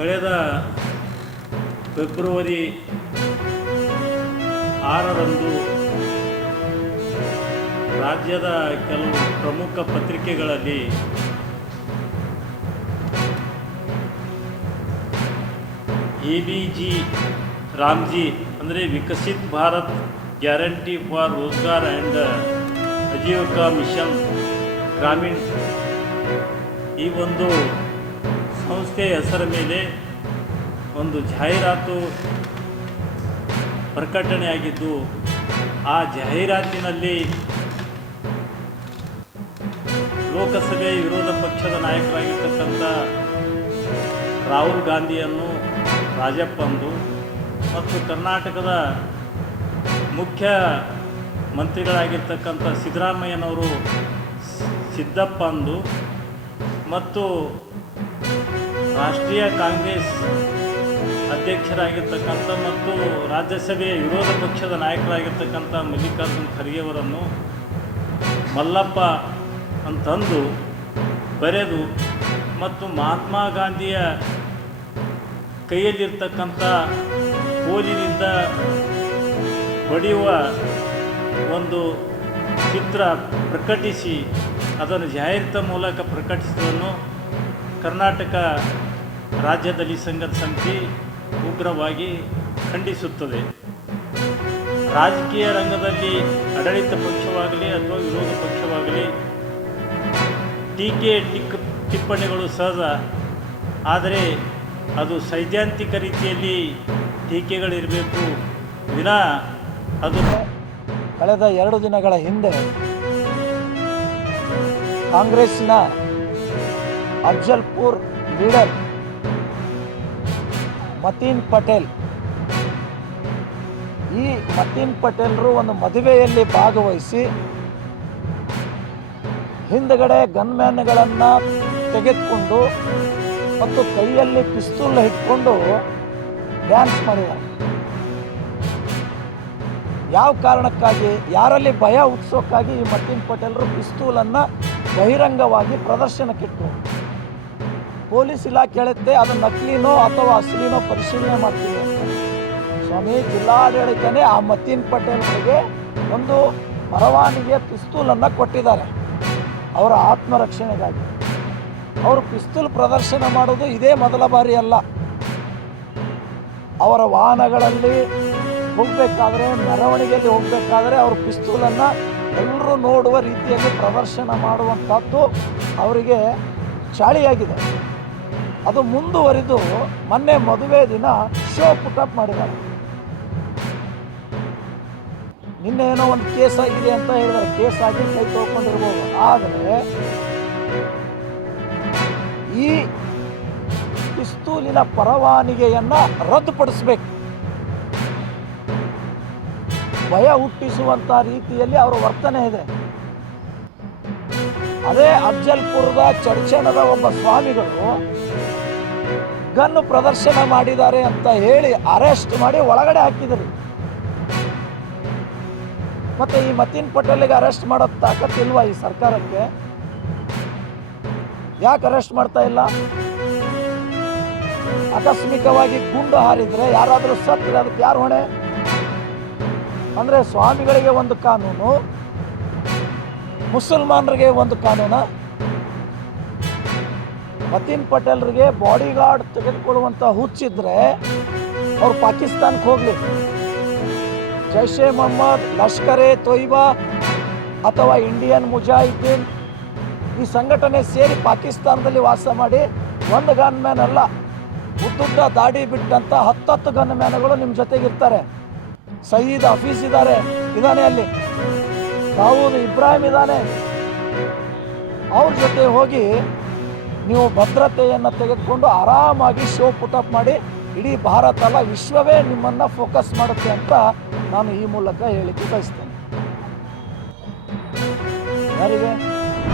ಕಳೆದ ಫೆಬ್ರವರಿ 6ರಂದು ರಾಜ್ಯದ ಕೆಲವು ಪ್ರಮುಖ ಪತ್ರಿಕೆಗಳಲ್ಲಿ ABG ರಾಮ್ಜಿ ಅಂದರೆ Viksit Bharat guarantee for Rozgar and Ajeevika mission Gramin ಈ ಒಂದು ಸಂಸ್ಥೆಯ ಹೆಸರ ಮೇಲೆ ಒಂದು ಜಾಹೀರಾತು ಪ್ರಕಟಣೆಯಾಗಿದ್ದು, ಆ ಜಾಹೀರಾತಿನಲ್ಲಿ ಲೋಕಸಭೆ ವಿರೋಧ ಪಕ್ಷದ ನಾಯಕರಾಗಿರ್ತಕ್ಕಂಥ ರಾಹುಲ್ ಗಾಂಧಿಯನ್ನು ರಾಜಪ್ಪಂದು ಮತ್ತು ಕರ್ನಾಟಕದ ಮುಖ್ಯ ಮಂತ್ರಿಗಳಾಗಿರ್ತಕ್ಕಂಥ ಸಿದ್ದರಾಮಯ್ಯನವರು ಸಿದ್ದಪ್ಪಂದು ಮತ್ತು ರಾಷ್ಟ್ರೀಯ ಕಾಂಗ್ರೆಸ್ ಅಧ್ಯಕ್ಷರಾಗಿರ್ತಕ್ಕಂಥ ಮತ್ತು ರಾಜ್ಯಸಭೆಯ ವಿರೋಧ ಪಕ್ಷದ ನಾಯಕರಾಗಿರ್ತಕ್ಕಂಥ ಮಲ್ಲಿಕಾರ್ಜುನ್ ಖರ್ಗೆಯವರನ್ನು ಮಲ್ಲಪ್ಪ ಅಂತಂದು ಬರೆದು ಮತ್ತು ಮಹಾತ್ಮ ಗಾಂಧಿಯ ಕೈಯಲ್ಲಿರ್ತಕ್ಕಂಥ ಕೋಲಿನಿಂದ ಹೊಡೆಯುವ ಒಂದು ಚಿತ್ರ ಪ್ರಕಟಿಸಿ ಅದನ್ನು ಜಾಹೀರಾತು ಮೂಲಕ ಪ್ರಕಟಿಸುವುದನ್ನು ಕರ್ನಾಟಕ ರಾಜ್ಯ ದಲಿತ ಸಂಘರ್ಷ ಸಮಿತಿ ಉಗ್ರವಾಗಿ ಖಂಡಿಸುತ್ತದೆ. ರಾಜಕೀಯ ರಂಗದಲ್ಲಿ ಆಡಳಿತ ಪಕ್ಷವಾಗಲಿ ಅಥವಾ ವಿರೋಧ ಪಕ್ಷವಾಗಲಿ ಟಿಪ್ಪಣಿಗಳು ಸಹಜ, ಆದರೆ ಅದು ಸೈದ್ಧಾಂತಿಕ ರೀತಿಯಲ್ಲಿ ಟೀಕೆಗಳಿರಬೇಕು ವಿನಾ ಅದು. ಕಳೆದ 2 ದಿನಗಳ ಹಿಂದೆ ಕಾಂಗ್ರೆಸ್ನ ಅಫ್ಜಲ್ಪುರ್ ಲೀಡರ್ ಮತೀನ್ ಪಟೇಲ್, ಈ ಮತೀನ್ ಪಟೇಲ್ರು ಒಂದು ಮದುವೆಯಲ್ಲಿ ಭಾಗವಹಿಸಿ ಹಿಂದಗಡೆ ಗನ್ಮ್ಯಾನ್ಗಳನ್ನು ತೆಗೆದುಕೊಂಡು ಮತ್ತು ಕೈಯಲ್ಲಿ ಪಿಸ್ತೂಲ್ ಇಟ್ಕೊಂಡು ಡ್ಯಾನ್ಸ್ ಮಾಡಿದ್ದಾರೆ. ಯಾವ ಕಾರಣಕ್ಕಾಗಿ, ಯಾರಲ್ಲಿ ಭಯ ಹುಟ್ಟಿಸೋಕ್ಕಾಗಿ ಈ ಮತೀನ್ ಪಟೇಲ್ರು ಪಿಸ್ತೂಲನ್ನು ಬಹಿರಂಗವಾಗಿ ಪ್ರದರ್ಶನಕ್ಕಿಟ್ಟರು. ಪೊಲೀಸ್ ಇಲಾಖೆ ಹೇಳುತ್ತೆ ಅದು ನಕಲಿನೋ ಅಥವಾ ಅಸಲಿನೋ ಪರಿಶೀಲನೆ ಮಾಡ್ತೀವಿ ಅಂತ. ಸ್ವಾಮಿ, ಜಿಲ್ಲಾಡಳಿತನೇ ಆ ಮತೀನ್ ಪಟೇಲ್ರಿಗೆ ಒಂದು ಪರವಾನಿಗೆ ಪಿಸ್ತೂಲನ್ನು ಕೊಟ್ಟಿದ್ದಾರೆ ಅವರ ಆತ್ಮರಕ್ಷಣೆಗಾಗಿ. ಅವರು ಪಿಸ್ತೂಲ್ ಪ್ರದರ್ಶನ ಮಾಡೋದು ಇದೇ ಮೊದಲ ಬಾರಿ ಅಲ್ಲ. ಅವರ ವಾಹನಗಳಲ್ಲಿ ಹೋಗಬೇಕಾದ್ರೆ, ಮೆರವಣಿಗೆಯಲ್ಲಿ ಹೋಗಬೇಕಾದ್ರೆ ಅವರು ಪಿಸ್ತೂಲನ್ನು ಎಲ್ಲರೂ ನೋಡುವ ರೀತಿಯಲ್ಲಿ ಪ್ರದರ್ಶನ ಮಾಡುವಂಥದ್ದು ಅವರಿಗೆ ಚಾಳಿಯಾಗಿದೆ. ಅದು ಮುಂದುವರಿದು ಮೊನ್ನೆ ಮದುವೆ ದಿನ ಶೋ ಪುಟಪ್ ಮಾಡಿದ್ದಾರೆ. ನಿನ್ನೆ ಏನೋ ಒಂದು ಕೇಸ್ ಆಗಿದೆ ಅಂತ ಹೇಳಿದ್ದಾರೆ. ಕೇಸ್ ಆಗಿ ಕೈ ತೊಗೊಂಡಿರ್ಬೋದು, ಆದರೆ ಈ ಪಿಸ್ತೂಲಿನ ಪರವಾನಿಗೆಯನ್ನು ರದ್ದುಪಡಿಸಬೇಕು. ಭಯ ಹುಟ್ಟಿಸುವಂಥ ರೀತಿಯಲ್ಲಿ ಅವರ ವರ್ತನೆ ಇದೆ. ಅದೇ ಅಫ್ಜಲ್ಪುರದ ಚರ್ಚನದ ಒಬ್ಬ ಸ್ವಾಮಿಗಳು ಗನ್ನು ಪ್ರದರ್ಶನ ಮಾಡಿದ್ದಾರೆ ಅಂತ ಹೇಳಿ ಅರೆಸ್ಟ್ ಮಾಡಿ ಒಳಗಡೆ ಹಾಕಿದರು. ಮತ್ತೆ ಈ ಮತೀನ್ ಪಟೇಲ್ಗೆ ಅರೆಸ್ಟ್ ಮಾಡೋ ತಾಕತ್ತಿಲ್ವಾ ಈ ಸರ್ಕಾರಕ್ಕೆ? ಯಾಕೆ ಅರೆಸ್ಟ್ ಮಾಡ್ತಾ ಇಲ್ಲ? ಆಕಸ್ಮಿಕವಾಗಿ ಗುಂಡು ಹಾರಿದ್ರೆ ಯಾರಾದರೂ ಸತ್ತಿದ್ರೆ ಅದಕ್ಕೆ ಯಾರು ಹೊಣೆ? ಅಂದರೆ ಸ್ವಾಮಿಗಳಿಗೆ ಒಂದು ಕಾನೂನು, ಮುಸಲ್ಮಾನರಿಗೆ ಒಂದು ಕಾನೂನು. ಮತೀನ್ ಪಟೇಲ್ರಿಗೆ ಬಾಡಿಗಾರ್ಡ್ ತೆಗೆದುಕೊಳ್ಳುವಂಥ ಹುಚ್ಚಿದ್ರೆ ಅವ್ರು ಪಾಕಿಸ್ತಾನಕ್ಕೆ ಹೋಗಲಿ. ಜೈಷೆ ಮೊಹಮ್ಮದ್, ಲಷ್ಕರ್ ಎ ತೊಯ್ಬಾ ಅಥವಾ ಇಂಡಿಯನ್ ಮುಜಾಹಿದ್ದೀನ್ ಈ ಸಂಘಟನೆ ಸೇರಿ ಪಾಕಿಸ್ತಾನದಲ್ಲಿ ವಾಸ ಮಾಡಿ ಒಂದು ಗನ್ಮ್ಯಾನ್ ಅಲ್ಲ, ಉದ್ದುದ್ದ ದಾಡಿ ಬಿಟ್ಟಂಥ 10 ಗನ್ಮ್ಯಾನ್ಗಳು ನಿಮ್ಮ ಜೊತೆಗಿರ್ತಾರೆ. ಸಯೀದ್ ಹಫೀಜ್ ಇದ್ದಾನೆ ಅಲ್ಲಿ, ದಾವೂದ್ ಇಬ್ರಾಹಿಂ ಇದ್ದಾನೆ. ಅವ್ರ ಜೊತೆ ಹೋಗಿ ನೀವು ಭದ್ರತೆಯನ್ನು ತೆಗೆದುಕೊಂಡು ಆರಾಮಾಗಿ ಶೋ ಪುಟಪ್ ಮಾಡಿ ಇಡೀ ಭಾರತ ಅಲ್ಲ ವಿಶ್ವವೇ ನಿಮ್ಮನ್ನು ಫೋಕಸ್ ಮಾಡುತ್ತೆ ಅಂತ ನಾನು ಈ ಮೂಲಕ ಹೇಳಿಕೆ ಬಯಸ್ತೇನೆ. ಯಾರಿಗೆ?